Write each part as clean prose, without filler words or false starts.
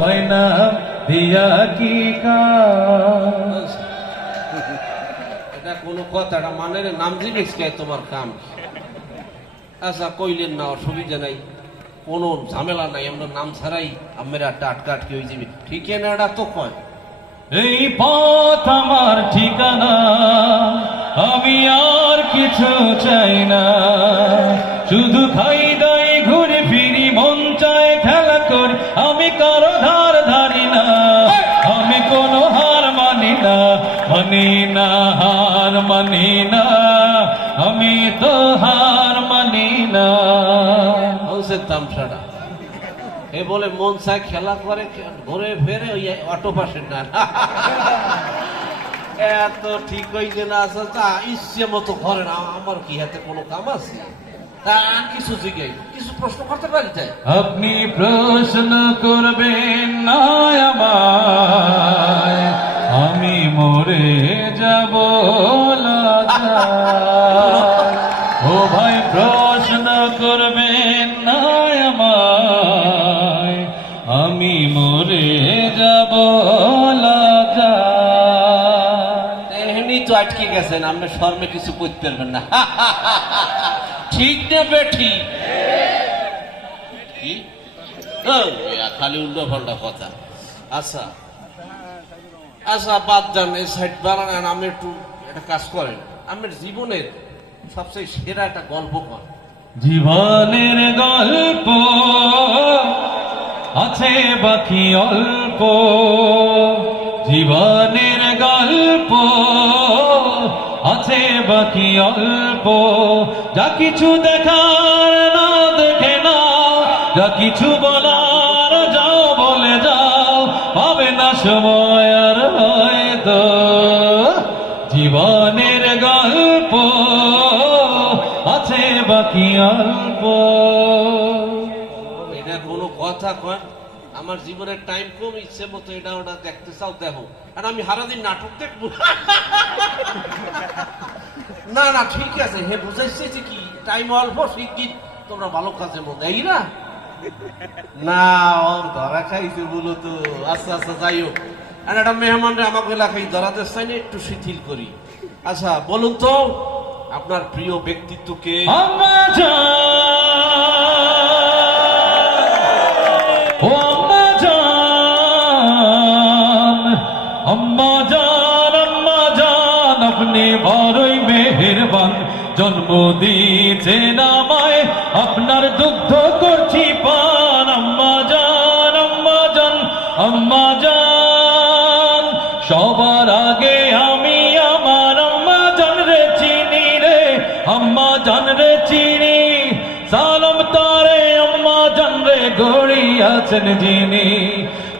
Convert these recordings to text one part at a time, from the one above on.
নাম দিয়া কি কাজ? এটা কোনো কথা? এটা মানে নাম জিনিস কে তোমার কাম? আচ্ছা কইলেন না, অসুবিধা নাই, কোনো ঝামেলা নাই, আমরা নাম ছাড়াই আমরা টাটকা আটকে হয়ে যাবি। ঠিক না? এটা তো কয় এই পথ আমার ঠিকানা, আমি আর কিছু চাই না, শুধু খাই দাই ঘুরে ফিরি, মন চায় খেলা করি, আমি কারো ধার ধারি না, আমি কোনো হার মানি না, মানি না, হার মানি না, আমি তো হার মানি না। হচ্ছে তামসাটা। এ বলে মন চায় খেলা করে, ঘুরে ফেরে ওই অটো পাশে না। এত ঠিক হয়েছে না? আচ্ছা তা ইচ্ছে মতো করে না, আমার কি হাতে কোনো কাম আছে? তা কিছু জিজ্ঞাই, কিছু প্রশ্ন করতে পারি তাই? আপনি প্রশ্ন করবেন না আমায়, আমি মরে যাব লজ্জায়। ও ভাই প্রশ্ন করবেন না আমায়, আমি মরে যাব লজ্জায়। এমনি তো আটকে গেছেন, আপনি শর্মে কিছু করতে পারবেন না। ঠিক না বেঠি? কি খালি উল্টো পাল্টা কথা। আচ্ছা আচ্ছা বাদ যান, এই সাইড বাড়ান। আমি একটু একটা কাজ করেন, আমার জীবনের সবচেয়ে সেরা একটা গল্প কর। জীবনের গল্প আছে বাকি অল্প, জীবনের গল্প আছে বাকি অল্প, যা কিছু দেখার না দেখে নাও, যা কিছু বলার যাও বলে যাও, পাবে না সময় আর হয়তো। জীবনের গল্প আছে বাকি অল্প। এটা কোনো কথা কয়? আমার জীবনের টাইম কম, ইচ্ছে মতো এটা ওটা দেখতে চাও দেখো, আর আমি সারাদিন নাটক দেখবো? না না ঠিক আছে, হে বুঝাইছে যে কি টাইম অল্প, শিগগির তোমরা ভালো কাজে মধ্যে এই না। না ওর ধরা খাইছে বলো তো। আচ্ছা আচ্ছা যাই হোক, আর একটা মেহমানরা আমাকে এলাকায় ধরাতে চাই না, একটু শিথিল করি। আচ্ছা বলুন তো আপনার প্রিয় ব্যক্তিত্বকে? আম্মা জান, ও আম্মা জান, আম্মা জান, আম্মা জান, আপনি বড়ই মেহেরবান, জন্ম দিয়েছেন আমায়, আপনার দুগ্ধ করছি পান। আম্মা জান, আম্মা জান, আম্মা জান, সবার আগে আমি আমার আম্মা জান রে চিনি রে, আম্মা জান রে চিনি, সালাম তারে আম্মা জান রে গড়িয়াছেন যিনি,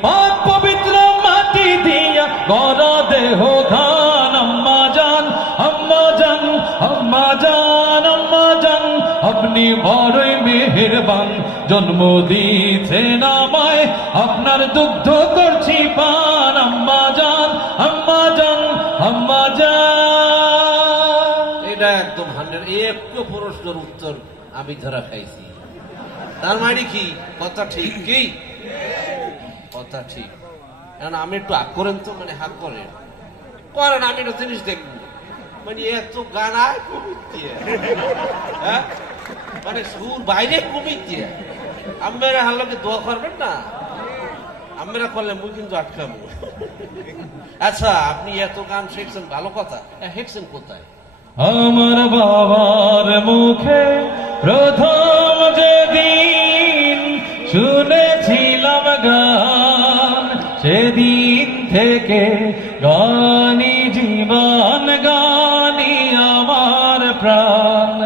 পাক পবিত্র মাটি দিয়া গড়া দেহ খান। আম্মা জান, আম্মা জান, আম্মা জান, আম্মা জান, আপনি বড়ই মেহেরবান, জন্ম দিয়েছেন আমায়, আপনার দুগ্ধ করছি পান। আম্মা জান, আম্মা জান, আম্মা জান। এটা একদম 100, একটু প্রশ্নের উত্তর আমি ধরা খাইছি। তার মানে কি কথা ঠিক? কি কথা ঠিক? কারণ আমি একটু হাক করেন তো, মানে হাক করেন করেন, আমি একটা জিনিস দেখবো, মানে এত গান আয় কমিট দিয়ে, হ্যাঁ মানে সুর বাইরে কমিট দিয়ে আমরা হাল্লাকে দোয়া করবেন না, আমরা করলে মুই কিন্তু আটকাবো। আচ্ছা আপনি এত গান শিখছেন, ভালো কথা, শিখছেন কোথায়? আমার বাবার মুখে প্রথম যেদিন শুনেছিলাম গান, সেদিন থেকে গানি জীবন, গানি আমার প্রাণ,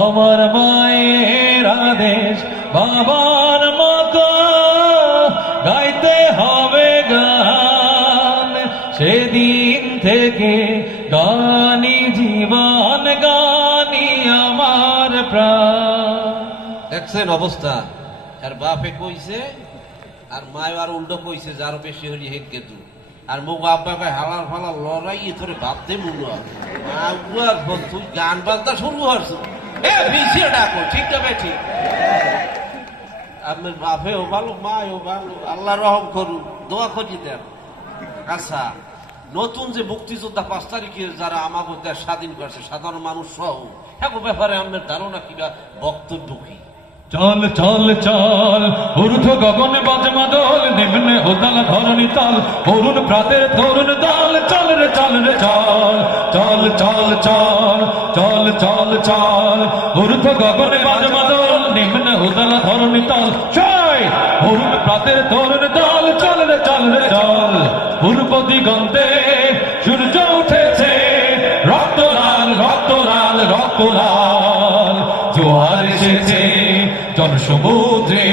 আমার মায়ের আদেশ বাবার মতো গাইতে হবে গান, সেদিন থেকে গানি জীবন, গানি আমার প্রাণ। দেখছেন অবস্থা? আর বাপে কইছে আর মায় আর উল্টো কইছে, যার বেশি হলি হেট গেতু, আর মুখ আব্বা কয় হালার ফালার লড়াই ধরে ভাব দে মুখ। তুই গান বাজনা শুরু হচ্ছ, এ পিছিয়ে ডাকো, ঠিক না ভাই? ঠিক আপনার বাপেও ভালো, মাও ভালো, আল্লাহ রহম করুন, দোয়া করি দেন। আচ্ছা, নতুন যে মুক্তিযোদ্ধা 5 তারিখে যারা আমাকে দেশ স্বাধীন করছে, সাধারণ মানুষ সহ, হ্যাঁ ব্যাপারে আপনার ধারণা কিবা, বক্তব্য কি? চল চল চল ঊর্ধ্ব গগনে বাজে মাদল, নিম্নে উতাল ধরণী তাল, অরুণ প্রাতের তরুণ দল, চল রে চল রে চল, চল চল চল, চল চল চল ঊর্ধ্ব গগনে বাজে মাদল, নিম্নে উতাল ধরণী তাল, জয় অরুণ প্রাতের তরুণ দল, চল রে চল রে চল। পূর্ব দিগন্তে সূর্য উঠেছে, রক্ত লাল রক্ত লাল রক্ত লাল, জোয়ার এসেছে জনসমুদ্রে,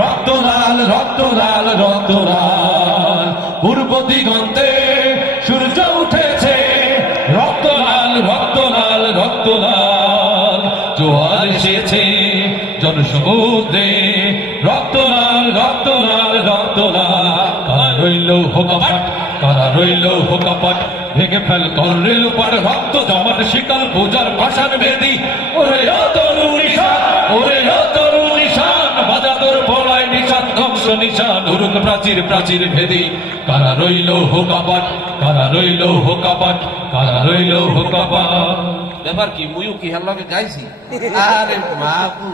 রক্ত লাল রক্ত লাল রক্ত লাল। পূর্ব দিগন্তে সূর্য উঠেছে, রক্ত লাল রক্ত লাল রক্ত লাল, জোয়ার এসেছে জনসমুদ্রে, রক্ত লাল রক্ত লাল রক্ত লাল। কারা রইল হোকাপাট, কারা রইল হোকাপাট, ভেঙে ফেল তরেল পার, রক্ত জমাট শিকাল পূজার পাষাণ বেদি, ওরে ও তরু নিশান, ওরে ও তরু নিশান, বাজা তোর ভোলায় নিশান, ধ্বংস নিশান, উরুক প্রাচীর প্রাচীর ভেদি। কারা রইল হোকাপাট, কারা রইল হোকাপাট, কারা রইল হোকাপাট। ব্যাপার কি, মুইও কি হের লগে গাইছি? আরে বাবু,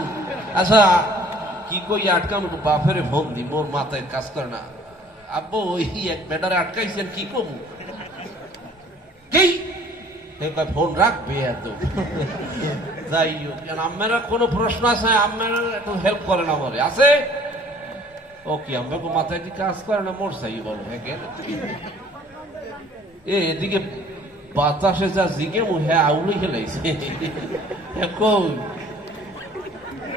আচ্ছা কি কই আটকাম, বাপেরে ফোন দি, মোর মাথায় কাজ করে না। আব্বু ওই এক বেটারে আটকাইছেন, কি কমু? কি ফোন রাখবে এত? যাই হোক, আপনারা কোনো প্রশ্ন আছে? আপনারা একটু হেল্প করেন আমারে, আছে? ও কি আমাকে মাথায় কি কাজ করে না? মোর চাই বলো, এদিকে বাতাসে যা জিগে মু হ্যাঁ আউলি খেলাইছে। কই